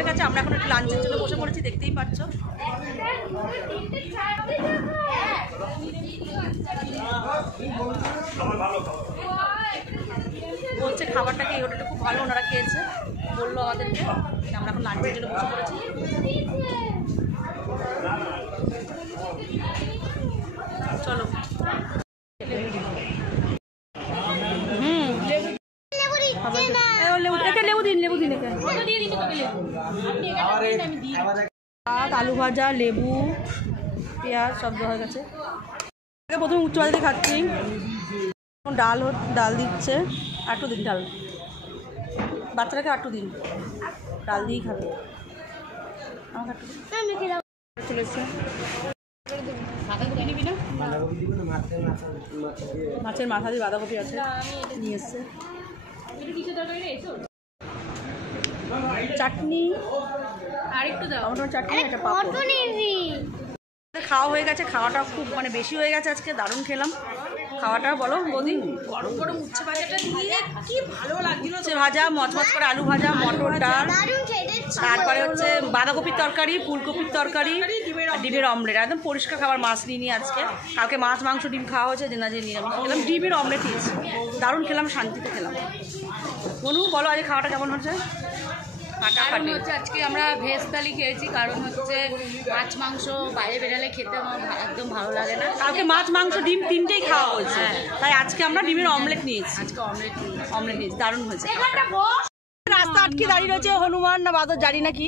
হয়ে গেছে, আমরা এখন একটু লাঞ্চের জন্য বসে পড়েছি, দেখতেই পাচ্ছ। বলছে খাবারটাকে এই হোটেলটা খুব ভালো, ওনারা খেয়েছে বললো আমাদেরকে। আমরা এখন লাঞ্চের জন্য বসে পড়েছি। চলো আলু ভাজা, লেবু, পেঁয়াজ সব দেওয়া হয়ে গেছে। প্রথমে উচ্চ ভাজা দিয়ে খাচ্ছি, ডাল দিচ্ছে। আটটু দিন ডাল, বাচ্চাটাকে আটটু দিন, ডাল দিয়েই খাবে। চলে এসছে মাছের মাথা দিয়ে বাঁধাকপি আছে, নিয়ে এসছে। চাটনি আর একটু দাও, আমার চাটনি একটা পাপড়। খাওয়া হয়ে গেছে, খাওয়াটা খুব মানে বেশি হয়ে গেছে আজকে, দারুণ খেলাম খাওয়াটা। বলো বৌদি, গরম গরম উচ্ছে ভাজাটা দিয়ে কি ভালো লাগছিল। উচ্ছে ভাজা, মচমচ করে আলু ভাজা, মটর ডাল, তারপরে হচ্ছে বাঁধাকপির তরকারি, ফুলকপির তরকারি, ডিমের অমলেট। একদম পরিষ্কার খাবার, মাছ নিয়ে নিয়ে আজকে। কালকে মাছ মাংস ডিম খাওয়া হয়েছে, যে না যে নিরামিষ খেলাম, ডিমের অমলেট দিয়েছি, দারুণ খেলাম, শান্তিতে খেলাম। বলু বলো আজকে খাওয়াটা কেমন হচ্ছে? হচ্ছে আজকে আমরা ভেজ থালি খেয়েছি, কারণ হচ্ছে মাছ মাংস বাইরে বেরালে খেতে আমার একদম ভালো লাগে না। কালকে মাছ মাংস ডিম তিনটেই খাওয়া হয়েছে, তাই আজকে আমরা ডিমের অমলেট নিয়েছি। আজকে অমলেট নিয়েছি, দারুণ হয়েছে। রাস্তা আটকে দাঁড়িয়ে রয়েছে হনুমান না বাদর জানি নাকি,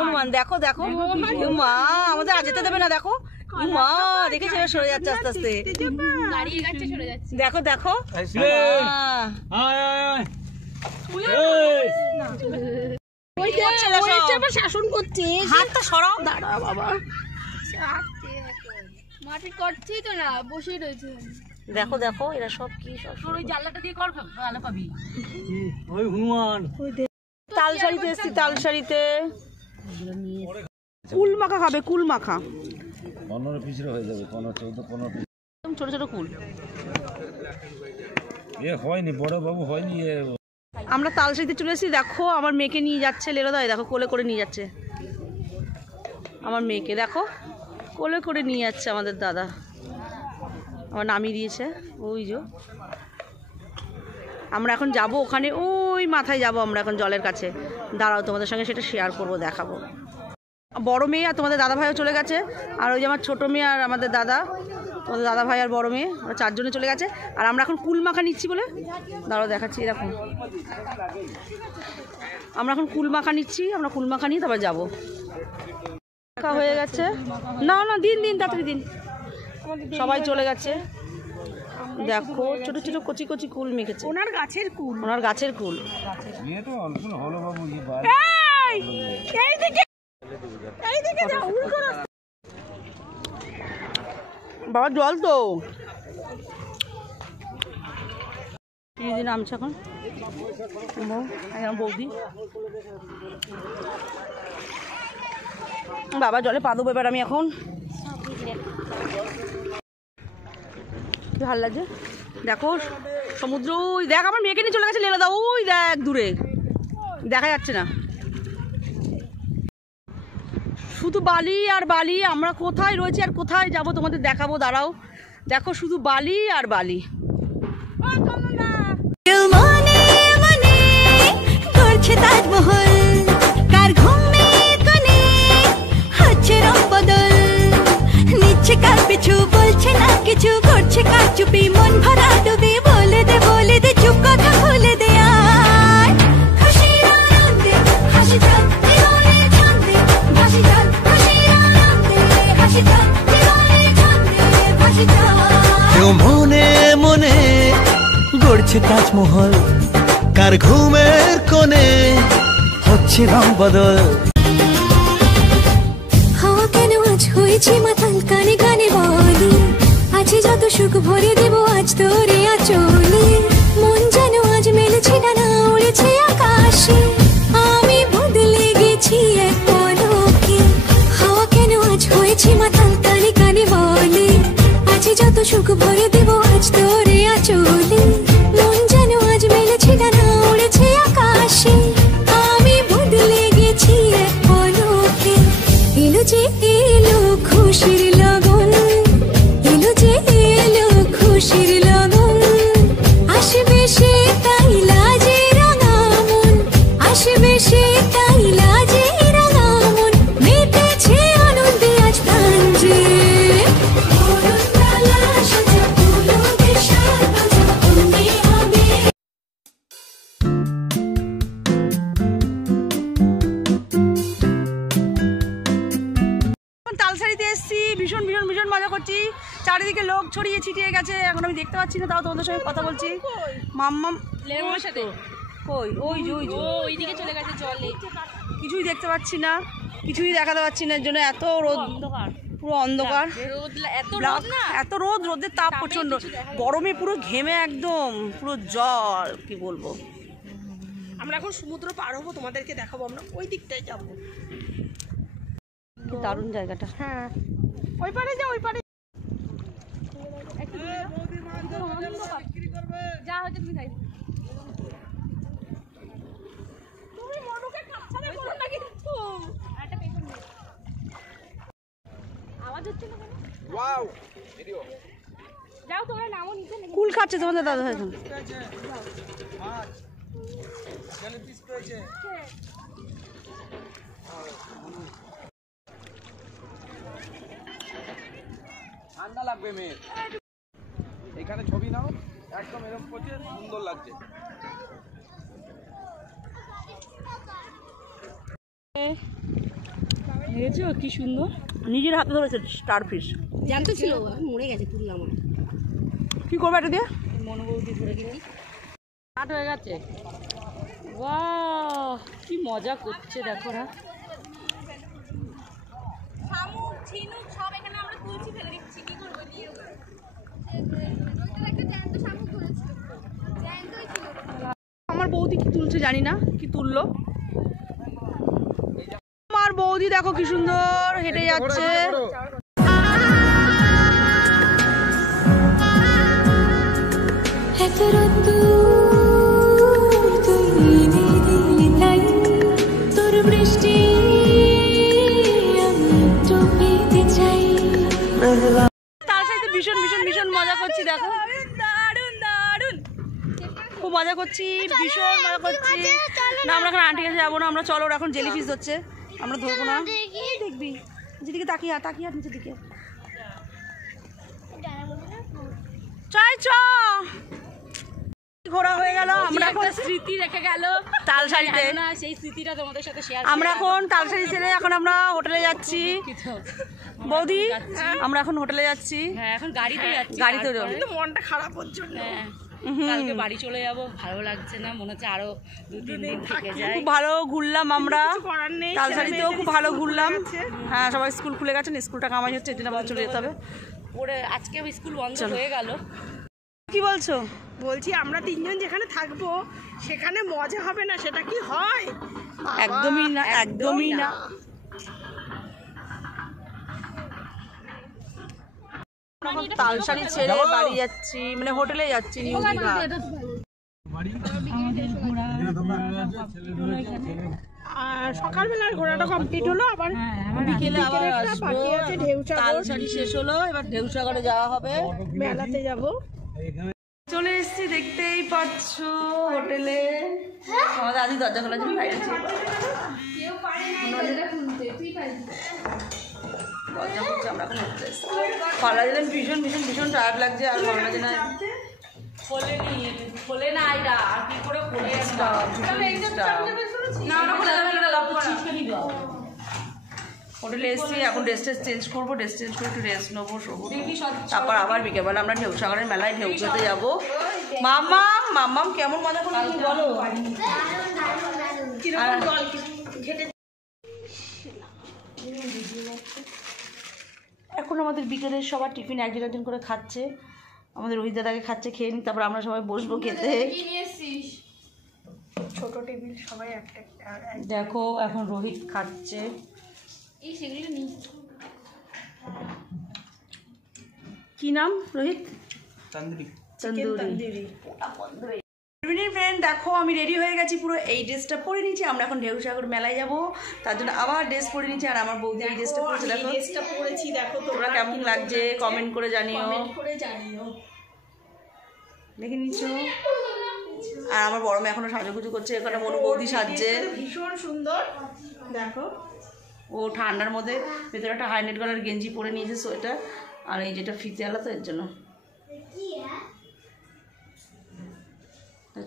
হনুমান। দেখো দেখো মা, আমাদের আর যেতে দেবে না। দেখো মা, দেখেছো সরে যাচ্ছে আস্তে আস্তে, দেখো দেখো। শাসন করছে, হাতটা সরাও, দাঁড়া বাবা, মাটি করছি তো না, বসে রয়েছে। দেখো দেখো এরা সব কি, সব ওই জানলাটা দিয়ে কর, ভালো পাবি। ওই হনুমান তালসারিতে এসছি, তালসারিতে কুল মাখা খাবে, কুল মাখা 15 পিসের হয়ে যাবে, 15 পিস, ছোট ছোট কুল। এ হয়নি বড় বাবু, হয়নি। আমরা তালসারিতে চলে এসেছি, দেখো আমার মেয়েকে নিয়ে যাচ্ছে লেলোদাই, দেখো কোলে করে নিয়ে যাচ্ছে আমার মেয়েকে, দেখো কোলে করে নিয়ে যাচ্ছে আমাদের দাদা। আমার নামিয়ে দিয়েছে ওই যে। আমরা এখন যাব ওখানে, ওই মাথায় যাব আমরা এখন জলের কাছে। দাঁড়াও, তোমাদের সঙ্গে সেটা শেয়ার করব, দেখাবো। বড় মেয়ে আর তোমাদের দাদা ভাইও চলে গেছে, আর ওই যে আমার ছোটো মেয়ে আর আমাদের দাদা, তোমাদের দাদা ভাই আর বড় মেয়ে, ওরা 4 জনে চলে গেছে। আর আমরা এখন কুল মাখা নিচ্ছি বলে, দাঁড়াও দেখাচ্ছি, এরকম আমরা এখন কুল মাখা নিচ্ছি। আমরা কুল মাখা নিয়ে তারপর যাবো। মাখা হয়ে গেছে, না না দিন তাড়াতাড়ি দিন, সবাই চলে গেছে। দেখো ছোট ছোট কচি কচি কুল মেখেছে, ওনার গাছের কুল। বাবা জল তো দিদি নামছে এখন বৌদি। বাবা জলে পা দেবো এবার আমি এখন। কি ভালো লাগছে, দেখো সমুদ্র। ওই দেখ আমার মেয়েকে নিয়ে চলে গেছে লেলা, দাও ওই দেখ দূরে, দেখা যাচ্ছে না, শুধু বালি আর বালি। আমরা কোথায় রয়েছি আর কোথায় যাব তোমাদের দেখাবো, দাঁড়াও। দেখো শুধু বালি আর বালি। পিছু বলছে না কিছু, করছে কার চুপি, মন ভরা ডুবি, বলে দে চুপ কথা খুলে দে। খুশির আনন্দে হাসি চল জীবনে ছন্দে, ভাসি চল খুশির আনন্দে হাসি চল জীবনে ছন্দে, ভাসি চল। কেউ মনে মনে গড়ছে তাজমহল, কার ঘুমের কোণে হচ্ছে রং বদল। হাওয়া কেন আজ হয়েছে মাতাল, কানে কানে বলি আছে যত সুখ ভরে দেব আজ তোরে আঁচলে। মন যেন আজ মেলেছে ডানা, উড়েছে আকাশে, আমি বদলে গেছি এক পলকে। হাওয়া কেন আজ হয়েছে মাতাল, কানে কানে বলি আছে যত সুখ ভরে দেব আজ তোরে আঁচলে। মন যেন আজ মেলেছে ডানা, উড়েছে আকাশে, আমি বদলে গেছি খুশির লগন এলো যে এলো খুশির লগন আসবে সে তাই লাজে রাঙা মন আসবে সে তাই লাজে রাঙা মন মেতেছে আনন্দে আজ প্রাণ যে বরণডালা সাজা ফুলকে সাজা অমনি হবে। তালসারিতে এসেছি, ভীষণ ভীষণ ভীষণ মজা করছি। চারিদিকে লোক ছড়িয়ে ছিটিয়ে গেছে, এখন আমি দেখতে পাচ্ছি না, তাও তোমাদের সঙ্গে কথা বলছি। মাম্মাম লেমনের সাথে কই? ওই যে ওই যে ওইদিকে চলে গেছে জলে, কিছুই দেখতে পাচ্ছি না, কিছুই দেখাতে পাচ্ছি না, এর জন্য এত রোদ, অন্ধকার পুরো অন্ধকার, রোদ, এত ব্ল্যাক, রোদ না, এত রোদ, রোদের তাপ প্রচন্ড, গরমে পুরো ঘেমে একদম পুরো জল, কি বলবো। আমরা এখন সমুদ্র পার হবো, তোমাদেরকে দেখাবো, আমরা ওই দিকটায় যাবো। কি দারুণ জায়গাটা। হ্যাঁ ওই পারে যা, ওই পারে যা হচ্ছে তুমি খাই। তুমি মনুকে কাছাড়ে করো না কিন্তু। একটা পেছন দিকে আওয়াজ হচ্ছে না কেন? ওয়াও ভিডিও যাও তোমরা নামো নিচে নেমে। কুল খাচ্ছে তোমাদের দাদা এখন। ঠান্ডা লাগবে মেয়ে। এখানে ছবি নাও, একদম এরকম করছে, সুন্দর লাগছে। দেখেছো কি সুন্দর, নিজের হাতে ধরেছে স্টার ফিশ। জানতো ছিল মরে গেছে, তুললাম না। কি করবে এটা দিয়ে? মনোবৌদি ধরে গেছি, কাট হয়ে গেছে। বাহ কি মজা করছে দেখো না। শামুক ঝিনুক সব এখানে আমরা তুলছি, ফেলে দিচ্ছি, কি করবো দিয়ে? আমার বৌদি কি তুলছে জানি না, কি তুললো। আমার বৌদি দেখো কি সুন্দর হেঁটে যাচ্ছে। এত রোদ্দুর তুই এনে দিলি তাই তোর বৃষ্টি আমি একটু পেতে চাই। তার সাথে ভীষণ ভীষণ ভীষণ মজা করছি, দেখো দারুণ দারুণ, খুব মজা করছি, ভীষণ মজা করছি। না আমরা এখন আন্টির কাছে যাবো না, আমরা চলো, ওরা এখন জেলিফিশ ধরছে, আমরা ধরবো না। দেখবি যেদিকে তাকিয়ে তাকিয়ে নিচের দিকে চাই চ। ঘোরা হয়ে গেল, আমরা এখন স্মৃতি রেখে গেল তালসারিতে। না, সেই স্মৃতিটা তোমাদের সাথে শেয়ার আমরা এখন তালসারি ছেড়ে এখন আমরা হোটেলে যাচ্ছি। বৌদি আমরা এখন হোটেলে যাচ্ছি। হ্যাঁ এখন গাড়িতে যাচ্ছি, গাড়িতে যাবো। কিন্তু মনটা খারাপ ওর জন্য। হ্যাঁ কালকে বাড়ি চলে যাব, ভালো লাগছে না, মনে হচ্ছে আরো 2-3 দিন থেকে যাই। খুব ভালো ঘুরলাম আমরা, করার নেই, তালসারিতেও খুব ভালো ঘুরলাম। হ্যাঁ সবাই স্কুল খুলে গেছে, স্কুলটা কামাই হচ্ছে, এর জন্য আমাদের চলে যেতে হবে। পরে আজকে স্কুল বন্ধ হয়ে গেল। কি বলছো? বলছি আমরা তিনজন যেখানে থাকবো সেখানে মজা হবে না, সেটা কি হয়? বাবা, একদমই না, একদমই না। তালসারি ছেড়ে বাড়ি যাচ্ছি, মানে হোটেলে যাচ্ছি, নিউ দীঘা। আর সকালবেলার ঘোরাটা কমপ্লিট হলো, আবার বিকেলে আবার একটা আসবো। বাকি আছে ঢেউসাগর, তালসারি শেষ হলো, এবার ঢেউসাগরে যাওয়া হবে। মেলাতে যাব। চলে এসেছি, দেখতেই পাচ্ছ হোটেলে। আমাদের আদি দরজা খোলার জন্য বাইরে আছি। দরজা খুলছে, আমরা এখন হোটেলে এসেছি। পালা দিলেন, ভীষণ ভীষণ ভীষণ টায়ার্ড লাগছে, আর ভালো লাগছে না। খোলে না এটা, আর কি করে খোলে না ওটা খোলা যাবে না, লাভটা ছিটকে দাও। হোটেলে এসেছি, এখন ড্রেস চেঞ্জ করবো, ড্রেস চেঞ্জ করে একটু রেস্ট নেবো, শোবো, তারপর আবার বিকেলবেলা আমরা ঢেউসাগরের মেলায় ঢেউ খেতে যাবো। মাম্মাম মাম্মাম কেমন মজা করলো তুমি বলো। এখন আমাদের বিকেলের সবার টিফিন একজন একজন করে খাচ্ছে। আমাদের রোহিত দাদাকে খাচ্ছে, খেয়ে নি, তারপর আমরা সবাই বসবো খেতে। ছোট টেবিল, সবাই একটা দেখো এখন রোহিত খাচ্ছে। কি নাম রোহিত? তন্দুরি। তন্দুরি। ফ্রেন্ড দেখো আমি রেডি হয়ে গেছি পুরো। এই ড্রেসটা পরে নিয়েছি, আমরা এখন ঢেউসাগর মেলায় যাব, তার জন্য আবার ড্রেস পরে নিয়েছি। আর আমার বৌদি এই ড্রেসটা পরেছে, দেখো ড্রেসটা পরেছি, দেখো তোমরা কেমন লাগছে কমেন্ট করে জানিও, কমেন্ট করে জানিও। দেখে নিচ্ছ। আর আমার বড় মেয়ে এখনো সাজুগুজু করছে, এখানে মনু বৌদি সাজছে, ভীষণ সুন্দর দেখো। ও ঠান্ডার মধ্যে ভেতরে একটা হাইনেট গলার গেঞ্জি পরে নিয়েছে, সোয়েটার, আর এই যেটা ফিতে আলা, তো এর জন্য।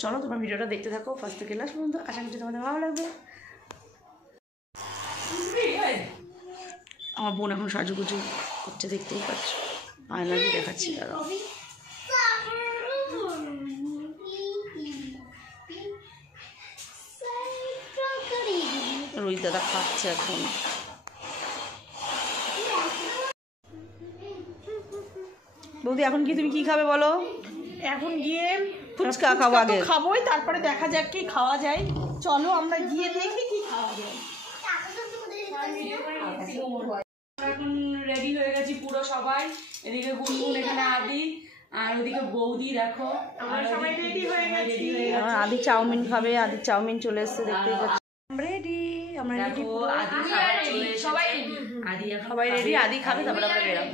চলো তোমার ভিডিওটা দেখতে থাকো ফার্স্ট থেকে লাস্ট পর্যন্ত, আশা করছি তোমাদের ভালো লাগবে। আমার বোন এখন সাজুগুজু করছে, দেখতেই পাচ্ছ, আয়নাতে দেখাচ্ছি দাদা। রোহিত দাদা খাচ্ছে এখন। বৌদি এখন কি তুমি কি খাবে বলো? এখন গিয়ে ফুচকা খাবো আগে, খাবোই, তারপরে দেখা যাক কি খাওয়া যায়। চলো আমরা গিয়ে দেখি কি খাওয়া যায়। এখন রেডি হয়ে গেছি পুরো সবাই। এদিকে গুনগুন, এখানে আদি, আর ওদিকে বৌদি দেখো আমরা সবাই রেডি হয়ে গেছি। আদি চাউমিন খাবে, আদি চাউমিন চলে এসছে, দেখতেই পাচ্ছি। রেডি, আমরা রেডি, সবাই রেডি। আদি খাবে, তারপরে আমরা বেরাবো।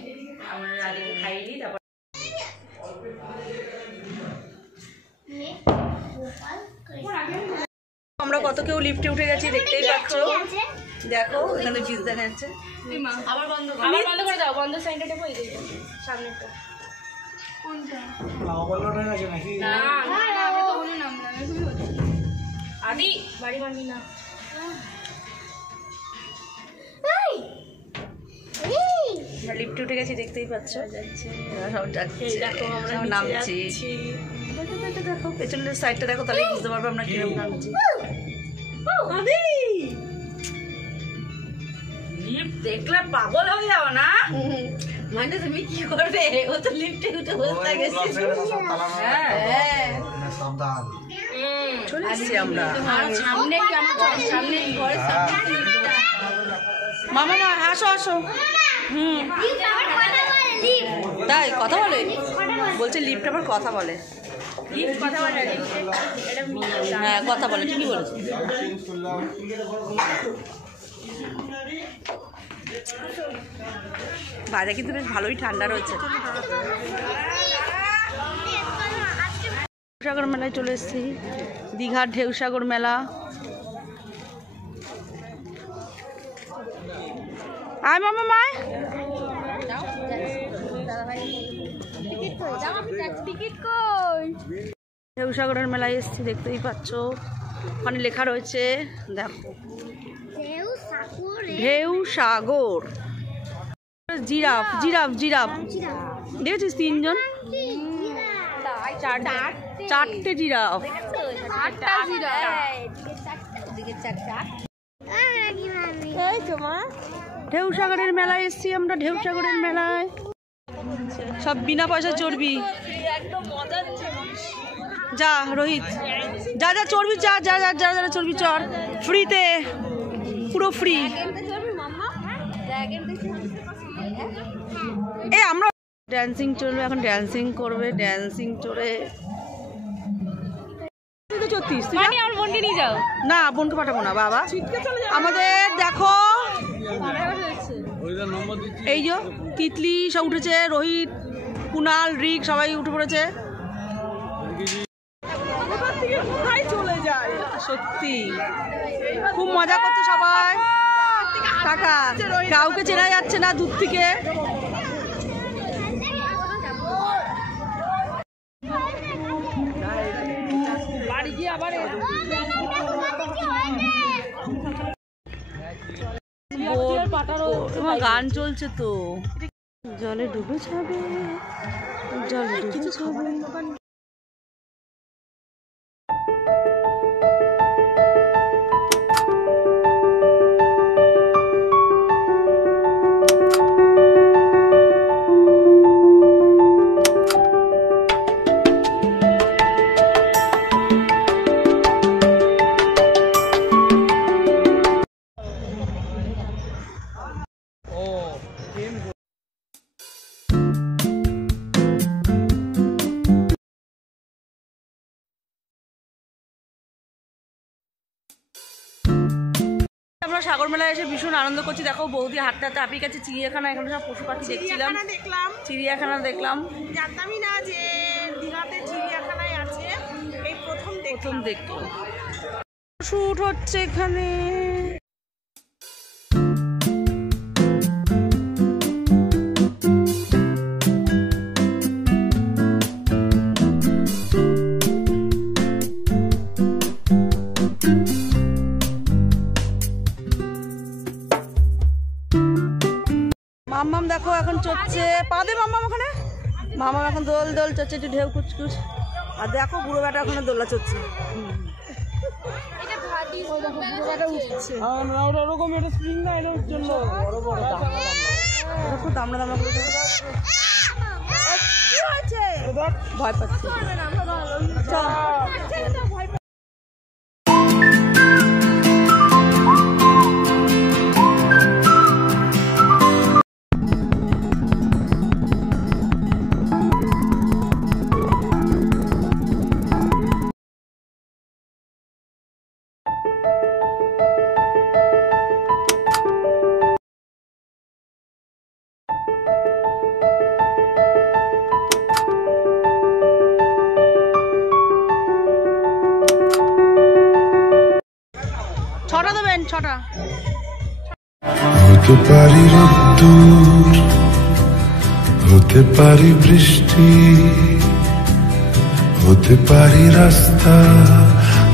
আমরা আদিকে খাইয়ে দিই, তারপর আমরা কত কেউ লিফটে উঠে গেছি, দেখতেই পাচ্ছ। দেখো এখানে ফিস দেখা যাচ্ছে। আবার বন্ধ করে দাও, বন্ধ সাইনটা টেপো, এই যে সামনেটা। আদি বাড়ি মারবি না। আমরা লিফটে উঠে গেছি, দেখতেই পাচ্ছ। সব যাচ্ছে, সব নামছি। দেখো পেছনের সাইডটা দেখো, তাহলে বুঝতে পারবে আমরা কিরকম নামছি। লিফট দেখলে পাগল হয়ে যাও না, মানে তুমি কি করবে? ও তো লিফটে উঠে বসে গেছে। চলে এসছি আমরা। সামনে কি আমার সামনে ঘরের সামনে মামা মা আসো আসো। তাই কথা বলে, বলছে লিফট আবার কথা বলে। লিফট কথা বলে, হ্যাঁ কথা বলে, ঠিকই বলেছে। বাইরে কিন্তু বেশ ভালোই ঠান্ডা রয়েছে। ঢেউসাগর মেলায় চলে এসেছি, দীঘার ঢেউসাগর মেলা। আয় মামা মায়, ঢেউসাগরের মেলায় এসেছি, দেখতেই পাচ্ছ। ওখানে লেখা রয়েছে, দেখো ঢেউসাগর। জিরাফ জিরাফ জিরাফ দেখেছিস? তিনজন, চারটে জিরাফ। ঢেউসাগরের মেলায় এসেছি আমরা, ঢেউসাগরের মেলায়। সব বিনা পয়সা চড়বি, যা রোহিত, যা যা চড়বি, যা যা যা যা যা চড়বি চড়, ফ্রিতে, পুরো ফ্রি। এই আমরা ড্যান্সিং চলবে, এখন ড্যান্সিং করবে, ড্যান্সিং চড়ে। আমার বোনকে নিয়ে যাও। না বোনকে পাঠাবো না বাবা, আমাদের দেখো এই যে তিতলি সব উঠেছে, রোহিত, কুনাল, রিক সবাই উঠে পড়েছে। চলে যায়, সত্যি খুব মজা করছে সবাই। কাকা কাউকে চেনা যাচ্ছে না দূর থেকে। বাড়ি গিয়ে আবার গান চলছে তো, জলে ডুবে যাবে, জলে ডুবে যাবে। সাগর মেলায় এসে ভীষণ আনন্দ করছি। দেখো বৌদি হাঁটতে হাঁটতে আপি কাছে চিড়িয়াখানা, এখানে সব পশু পাখি দেখছিলাম, চিড়িয়াখানা দেখলাম। জানতামই না যে দীঘাতে চিড়িয়াখানায় আছে, এই প্রথম দেখলাম। শুট হচ্ছে এখানে। মাম্মাম দেখো এখন চড়ছে, পা দে মাম্মাম ওখানে। মাম্মাম এখন দোল দোল চড়ছে, একটু ঢেউ কুচকুচ। আর দেখো বুড়ো বেটা ওখানে দোলা চড়ছে। দামড়া দামড়া করে ভয় পাচ্ছে। ছটা দেবেন, ছটা। হতে পারি রোদ্দুর, হতে পারি বৃষ্টি, হতে পারি রাস্তা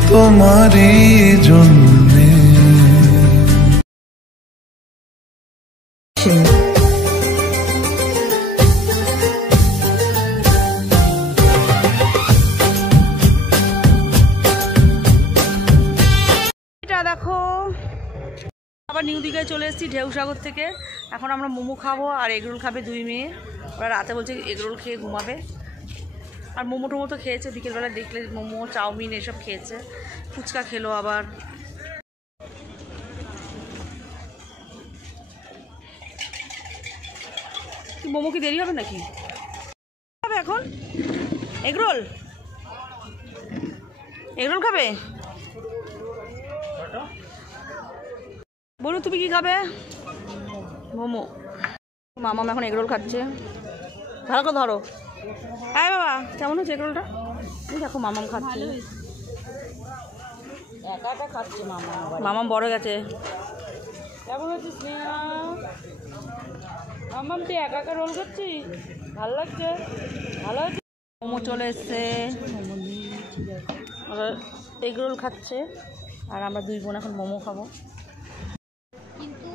তোমারই জন্যে। দেখো আবার নিউ দীঘায় চলে এসেছি ঢেউসাগর থেকে। এখন আমরা মোমো খাবো আর এগরোল খাবে দুই মেয়ে। ওরা রাতে বলছে এগরোল খেয়ে ঘুমাবে। আর মোমো টোমো তো খেয়েছে, বিকেলবেলা দেখলে মোমো চাউমিন এসব খেয়েছে, ফুচকা খেলো আবার। মোমো কি দেরি হবে নাকি? খাবে এখন এগরোল? এগরোল খাবে? বলো তুমি কি খাবে? মোমো। মামা এখন এগরোল খাচ্ছে। ভালো করে ধরো। হ্যাঁ বাবা, কেমন হচ্ছে এগরোলটা? দেখো মামাম খাচ্ছে, একা একা খাচ্ছে। মামাম বড় গেছে। কেমন হচ্ছে স্নেহা? মামাম তুই একা একা রোল করছিস? ভালো লাগছে? ভালো হচ্ছে। মোমো চলে এসছে, এগরোল খাচ্ছে আর আমরা দুই বোন এখন মোমো খাবো। কিন্তু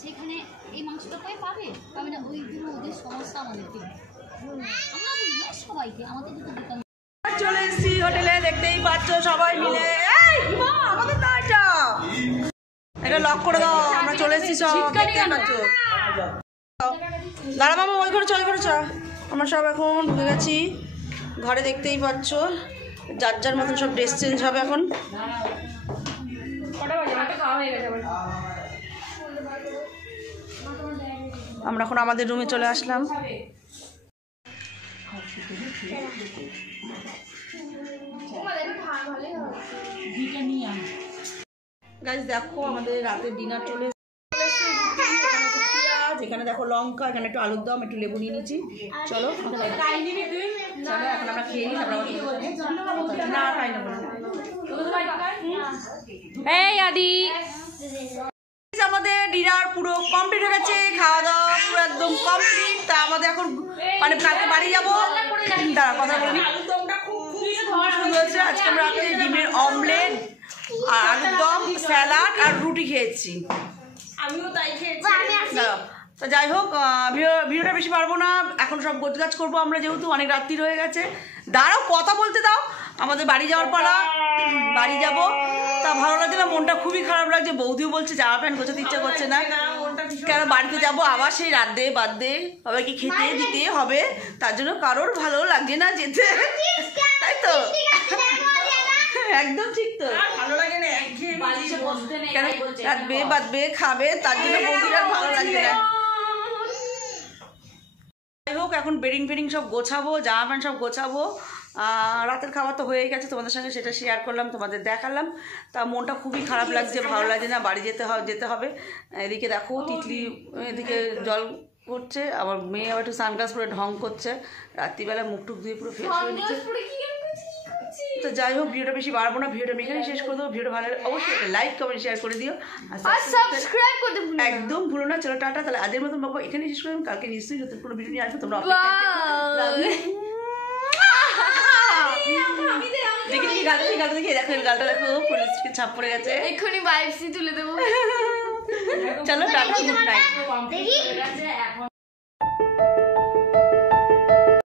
সেখানে এই মাংসটা কই পাবে না, ওইগুলো ওদের সমস্যা আমাদেরকে। আমরা বলি না সবাইকে, আমাদের তো দোকান। চলে এসেছি হোটেলে, দেখতেই পাচ্ছ সবাই মিলে। আমাদের না এটা লক করে দাও, আমরা চলে এসেছি সব, দেখতেই পাচ্ছ। দাঁড়া মামা, ওই ঘরে চ, ওই ঘরে চ। আমরা সব এখন ঢুকে গেছি ঘরে, দেখতেই পাচ্ছ। যার যার মতন সব ড্রেস চেঞ্জ হবে এখন। আমরা এখন আমাদের রুমে চলে আসলাম। গাইস দেখো আমাদের রাতের ডিনার চলে এসেছে। এখানে দেখো লঙ্কা, এখানে একটু আলুর দম, একটু লেবু নিয়ে নিচ্ছি। চলো চলো এখন আমরা খেয়ে নিই। না খাই না, এই আদি আমাদের ডিনার পুরো কমপ্লিট হয়ে গেছে, খাওয়া দাওয়া পুরো একদম কমপ্লিট। তা আমাদের এখন মানে কালকে বাড়ি যাবো। দাঁড়া কথা বলি, সুন্দর হচ্ছে। আজকে আমরা রাতে ডিমের অমলেট আর আলুর দম, স্যালাড আর রুটি খেয়েছি। আমিও তাই খেয়েছি। তো যাই হোক, ভিডিওটা বেশি পারবো না, এখন সব গোছগাছ করবো আমরা, যেহেতু অনেক রাত্রি হয়ে গেছে। দাঁড়াও কথা বলতে দাও। আমাদের বাড়ি যাওয়ার পালা, বাড়ি যাব। তা ভালো লাগছে না, মনটা খুবই খারাপ লাগছে। বৌদিও বলছে জামা প্যান্ট গোছাতে ইচ্ছা করছে না, কেন বাড়িতে যাব আবার সেই রাত দে বাদ দে, সবাইকে খেতে দিতে হবে, তার জন্য কারোর ভালো লাগছে না যেতে, তাই তো? একদম ঠিক তো, ভালো লাগে না, কেন রাখবে বাঁধবে খাবে, তার জন্য বৌদির আর ভালো লাগছে না। যাই হোক এখন বেডিং ফেডিং সব গোছাবো, জামা প্যান্ট সব গোছাবো, রাতের খাবার তো হয়ে গেছে, তোমাদের সঙ্গে সেটা শেয়ার করলাম, তোমাদের দেখালাম। তা মনটা খুবই খারাপ লাগছে, ভালো লাগছে না, বাড়ি যেতে হবে। এদিকে দেখো তিতলি এদিকে জল করছে, আবার মেয়ে আবার একটু সানগ্লাস পরে ঢং করছে, রাত্রিবেলা মুখ টুক দিয়ে পুরো ফ্রেশ হয়ে দিচ্ছে। তো যাই হোক, ভিডিওটা বেশি বাড়বো না, ভিডিওটা আমি এখানেই শেষ করে দেবো। ভিডিও ভালো লাগলে অবশ্যই একটা লাইক কমেন্ট শেয়ার করে দিও, আর সাবস্ক্রাইব করতে একদম ভুলো না। চলো টাটা, তাহলে আজকের মতন বাবা এখানেই শেষ করলাম। কালকে নিশ্চয়ই নতুন কোনো ভিডিও নিয়ে আসবো, তোমরা দেখি দেখি গালটা দেখি, দেখো গালটা দেখো, পুলিশকে ছাপ পড়ে গেছে, এক্ষুনি বাইপসি তুলে দেবো। চলো টাটা, গুড নাইট।